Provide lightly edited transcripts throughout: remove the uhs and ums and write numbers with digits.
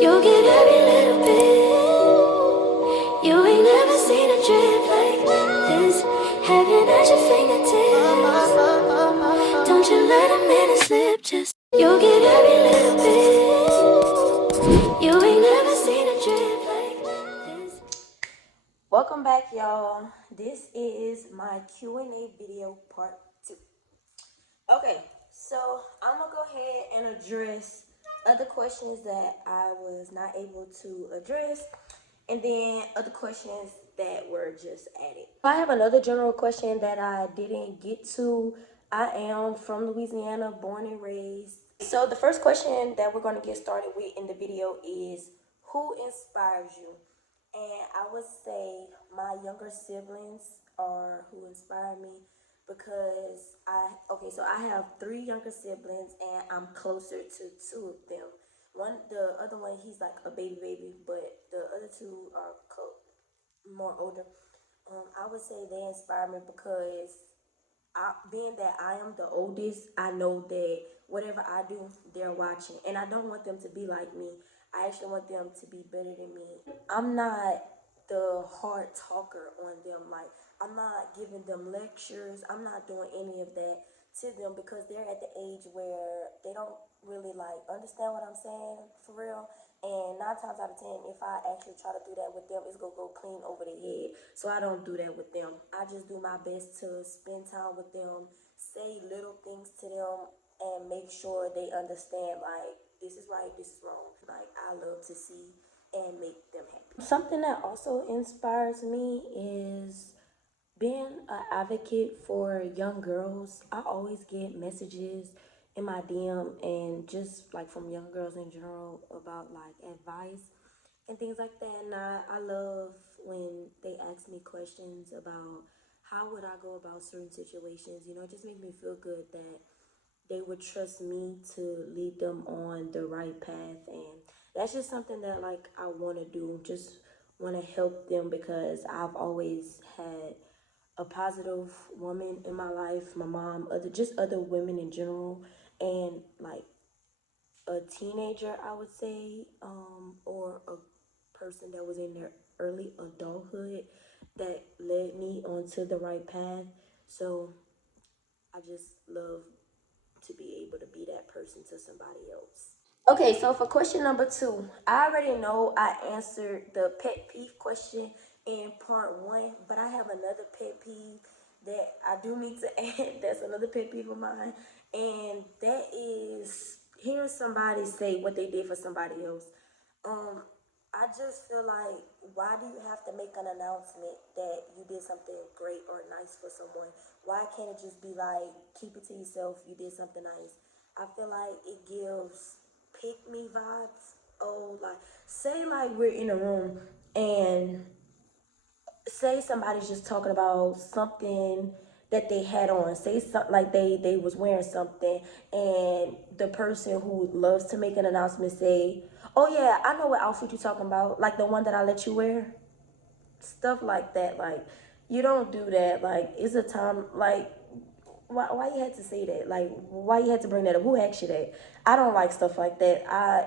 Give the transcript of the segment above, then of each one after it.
You'll get every little bit. You ain't never seen a drip like this. Heaven at your fingertips. Don't you let a minute slip. Just you'll get every little bit. You ain't never seen a drip like this. Welcome back, y'all. This is my Q&A video part 2. Okay, so I'm gonna go ahead and address other questions that I was not able to address, and then other questions that were just added. I have another general question that I didn't get to. I am from Louisiana, born and raised. So the first question that we're going to get started with in the video is, who inspires you? And I would say my younger siblings are who inspire me, because so I have 3 younger siblings and I'm closer to 2 of them. The other one, he's like a baby, but the other 2 are more older. I would say they inspire me because being that I am the oldest, I know that whatever I do, they're watching. And I don't want them to be like me. I actually want them to be better than me. I'm not the hard talker on them. Like, I'm not giving them lectures. I'm not doing any of that to them, because they're at the age where they don't really like understand what I'm saying for real. And 9 times out of 10, if I actually try to do that with them, it's gonna go clean over their head. So I don't do that with them. I just do my best to spend time with them, say little things to them, and make sure they understand, like, this is right, this is wrong. Like, I love to see and make them happy. Something that also inspires me is being an advocate for young girls. I always get messages in my DM and just like from young girls in general about like advice and things like that. And I love when they ask me questions about how would I go about certain situations. You know, it just makes me feel good that they would trust me to lead them on the right path. And that's just something that like I want to do. Just want to help them, because I've always had a positive woman in my life, my mom, other women in general, and like a teenager, I would say, or a person that was in their early adulthood that led me onto the right path. So I just love to be able to be that person to somebody else. Okay, so for question number 2, I already know I answered the pet peeve question in part 1, but I have another pet peeve that I do need to add. That's another pet peeve of mine, and that is hearing somebody say what they did for somebody else. I just feel like, why do you have to make an announcement that you did something great or nice for someone? Why can't it just be like, keep it to yourself, you did something nice? I feel like it gives pick me vibes. Oh, like, say like we're in a room and say somebody's just talking about something that they had on. Say something like they was wearing something, and the person who loves to make an announcement say, oh yeah, I know what outfit you're talking about, like the one that I let you wear. Stuff like that. Like, you don't do that. Like, it's a time, like, why you had to say that? Like, why you had to bring that up? Who asked you that? I don't like stuff like that. I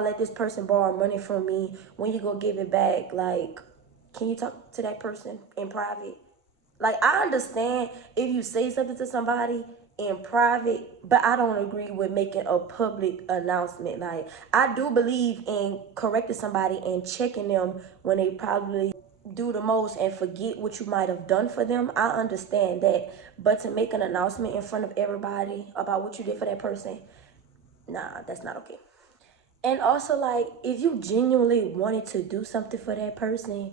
let this person borrow money from me. When you go give it back, like, can you talk to that person in private? Like, I understand if you say something to somebody in private, but I don't agree with making a public announcement. Like, I do believe in correcting somebody and checking them when they probably do the most and forget what you might have done for them. I understand that, but to make an announcement in front of everybody about what you did for that person, nah, that's not okay. And also, like, if you genuinely wanted to do something for that person,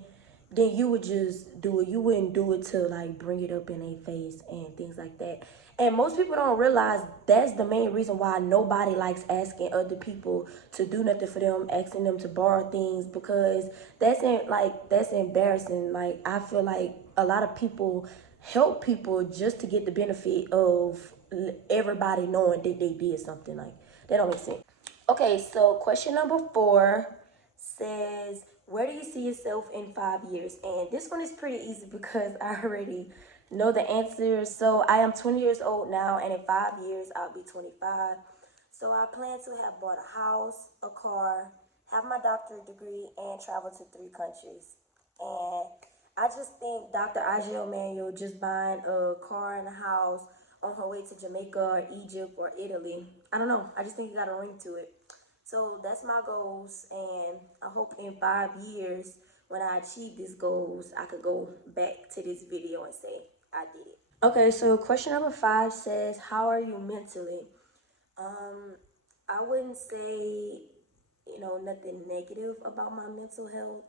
then you would just do it. You wouldn't do it to like bring it up in their face and things like that. And most people don't realize that's the main reason why nobody likes asking other people to do nothing for them, asking them to borrow things, because that's embarrassing. Like, I feel like a lot of people help people just to get the benefit of everybody knowing that they did something. Like, that don't make sense. Okay, so question number 4 says, where do you see yourself in 5 years? And this one is pretty easy because I already know the answer. So I am 20 years old now, and in 5 years I'll be 25. So I plan to have bought a house, a car, have my doctorate degree, and travel to 3 countries. And I just think Dr. Aja Emanuel just buying a car and a house on her way to Jamaica or Egypt or Italy. I don't know. I just think it got a ring to it. So that's my goals, and I hope in 5 years, when I achieve these goals, I could go back to this video and say I did it. Okay, so question number 5 says, how are you mentally? I wouldn't say, nothing negative about my mental health.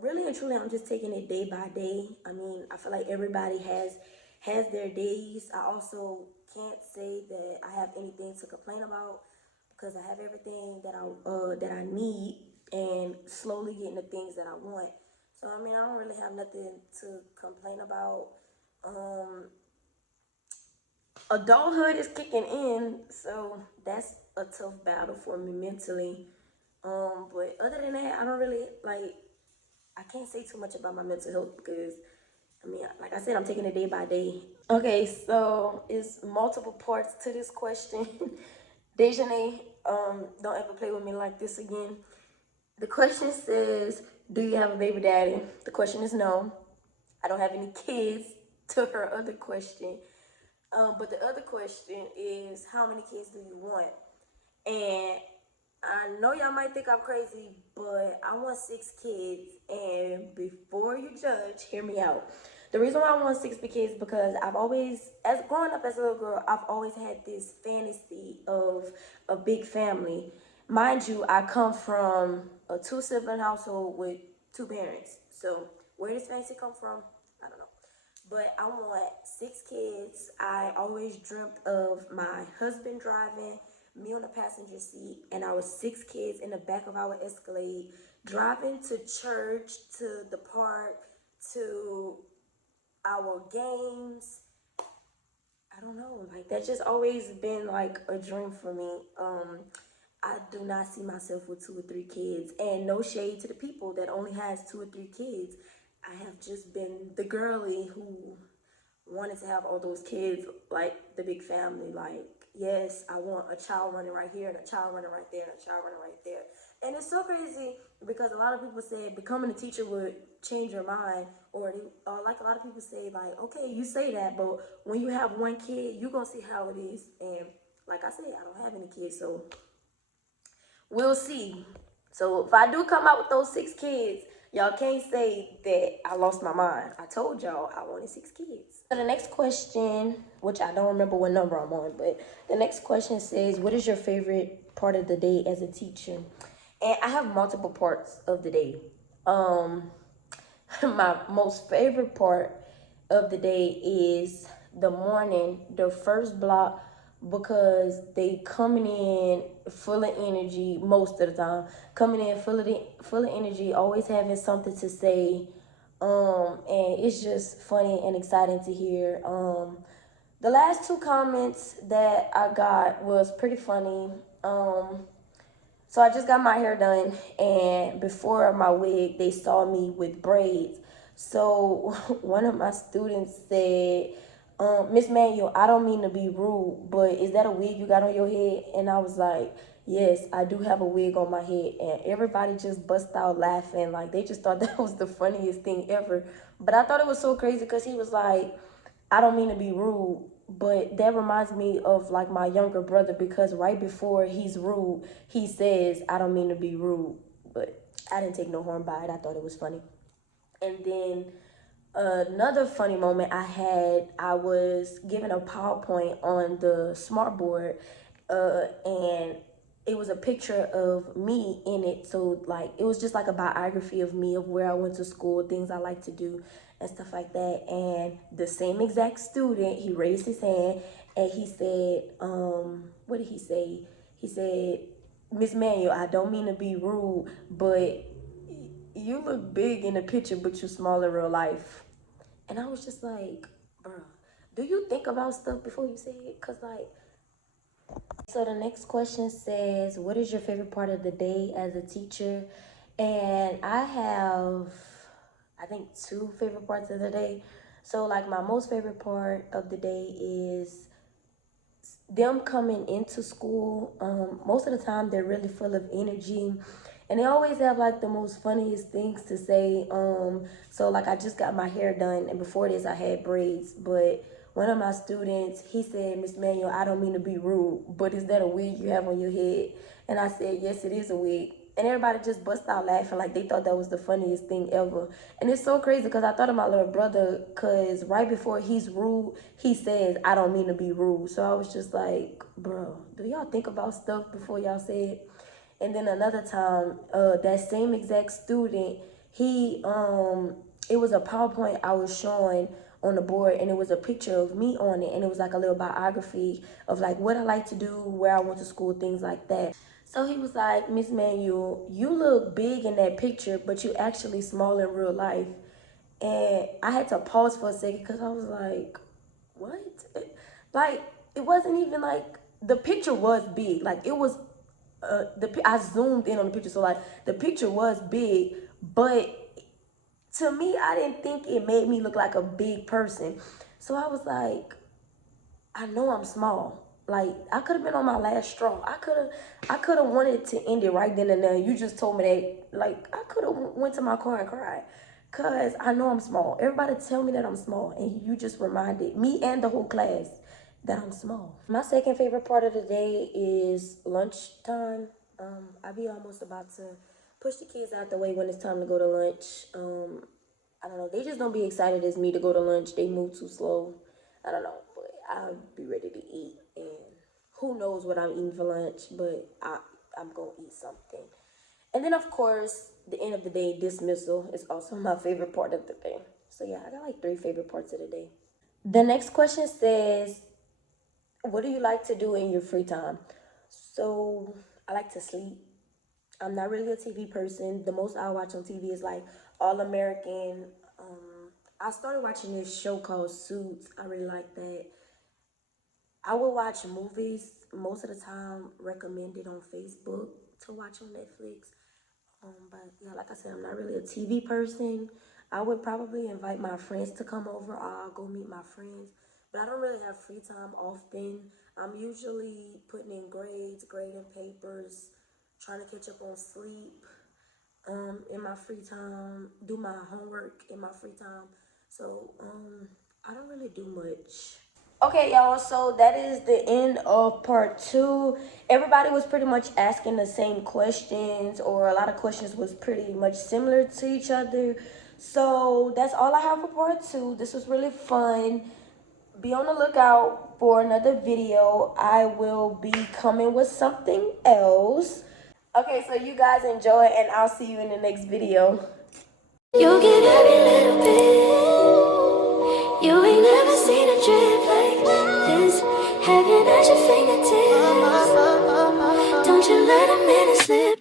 Really and truly, I'm just taking it day by day. I mean, I feel like everybody has their days. I also can't say that I have anything to complain about because I have everything that I need and slowly getting the things that I want. So I mean, I don't really have nothing to complain about. Um, Adulthood is kicking in, so that's a tough battle for me mentally. But other than that, I don't really like. I can't say too much about my mental health because, I mean, like I said, I'm taking it day by day. Okay, so it's multiple parts to this question. Dejanay, don't ever play with me like this again. The question says, do you have a baby daddy? The question is no. I don't have any kids, to her other question. But the other question is, how many kids do you want? And I know y'all might think I'm crazy, but I want 6 kids. And before you judge, hear me out. The reason why I want 6 kids is because I've always, as growing up as a little girl, I've always had this fantasy of a big family. Mind you, I come from a 2 sibling household with 2 parents. So where does fantasy come from? I don't know. But I want 6 kids. I always dreamt of my husband driving, me on the passenger seat, and our 6 kids in the back of our Escalade, driving to church, to the park, to our games. I don't know, like that's just always been like a dream for me. I do not see myself with 2 or 3 kids, and no shade to the people that only has 2 or 3 kids. I have just been the girly who wanted to have all those kids, like the big family. Like, yes, I want a child running right here and a child running right there and a child running right there. And it's so crazy because a lot of people say becoming a teacher would change your mind, or like a lot of people say, like, okay, you say that, but when you have 1 kid, you're gonna see how it is. And like I said, I don't have any kids, so we'll see. So if I do come out with those 6 kids, y'all can't say that I lost my mind. I told y'all I wanted 6 kids. So the next question, which I don't remember what number I'm on, but the next question says, what is your favorite part of the day as a teacher? And I have multiple parts of the day. My most favorite part of the day is the morning, the first block, because they coming in full of energy most of the time. Coming in full of energy, always having something to say. And it's just funny and exciting to hear. The last 2 comments that I got was pretty funny. So I just got my hair done, and before my wig, they saw me with braids. So one of my students said, Miss Manuel, I don't mean to be rude, but is that a wig you got on your head? And I was like, yes, I do have a wig on my head. And everybody just bust out laughing. Like, they just thought that was the funniest thing ever. But I thought it was so crazy because he was like, I don't mean to be rude, but that reminds me of like my younger brother, because right before he's rude, he says, I don't mean to be rude. But I didn't take no harm by it. I thought it was funny. And then another funny moment I had, I was given a PowerPoint on the smartboard, and it was a picture of me in it. So like it was just like a biography of me, of where I went to school, things I like to do and stuff like that. And the same exact student, he raised his hand and he said, what did he say? He said, Miss Manuel, I don't mean to be rude, but you look big in the picture, but you're small in real life. And I was just like, bro, do you think about stuff before you say it? Cause like, so the next question says, what is your favorite part of the day as a teacher? And I have, I think, 2 favorite parts of the day. So like my most favorite part of the day is them coming into school, most of the time they're really full of energy, and they always have like the most funniest things to say. So like I just got my hair done, and before this I had braids, but one of my students, he said, "Miss Manuel, I don't mean to be rude, but is that a wig you have on your head?" And I said, "Yes, it is a wig." And everybody just bust out laughing like they thought that was the funniest thing ever. And it's so crazy because I thought of my little brother, because right before he's rude, he says, "I don't mean to be rude." So I was just like, bro, do y'all think about stuff before y'all say it? And then another time, that same exact student, he it was a PowerPoint I was showing on the board, and it was a picture of me on it, and it was like a little biography of like what I like to do, where I went to school, things like that. So he was like, "Miss Manuel, you look big in that picture, but you actually small in real life." And I had to pause for a second because I was like, what? Like, it wasn't even like, the picture was big. Like, it was, I zoomed in on the picture. So, like, the picture was big, but to me, I didn't think it made me look like a big person. So I was like, I know I'm small. Like, I could have been on my last straw. I could have wanted to end it right then and there. You just told me that. Like, I could have went to my car and cried, cause I know I'm small. Everybody tell me that I'm small, and you just reminded me and the whole class that I'm small. My second favorite part of the day is lunchtime. I be almost about to push the kids out the way when it's time to go to lunch. I don't know. They just don't be excited as me to go to lunch. They move too slow. I don't know, but I'll be ready to eat. And who knows what I'm eating for lunch, but I'm going to eat something. And then, of course, the end of the day, dismissal is also my favorite part of the day. So, yeah, I got like 3 favorite parts of the day. The next question says, what do you like to do in your free time? So, I like to sleep. I'm not really a TV person. The most I watch on TV is like All American. I started watching this show called Suits. I really like that. I will watch movies most of the time recommended on Facebook to watch on Netflix. But yeah, like I said, I'm not really a TV person. I would probably invite my friends to come over, or I'll go meet my friends. But I don't really have free time often. I'm usually putting in grades, grading papers, trying to catch up on sleep in my free time, do my homework in my free time. So I don't really do much. Okay, y'all, so that is the end of part 2. Everybody was pretty much asking the same questions, or a lot of questions was pretty much similar to each other. So that's all I have for part 2. This was really fun. Be on the lookout for another video. I will be coming with something else. Okay, so you guys enjoy, and I'll see you in the next video. You'll get every little bit. You ain't never seen a drip like this. Heaven at your fingertips. Don't you let a minute slip.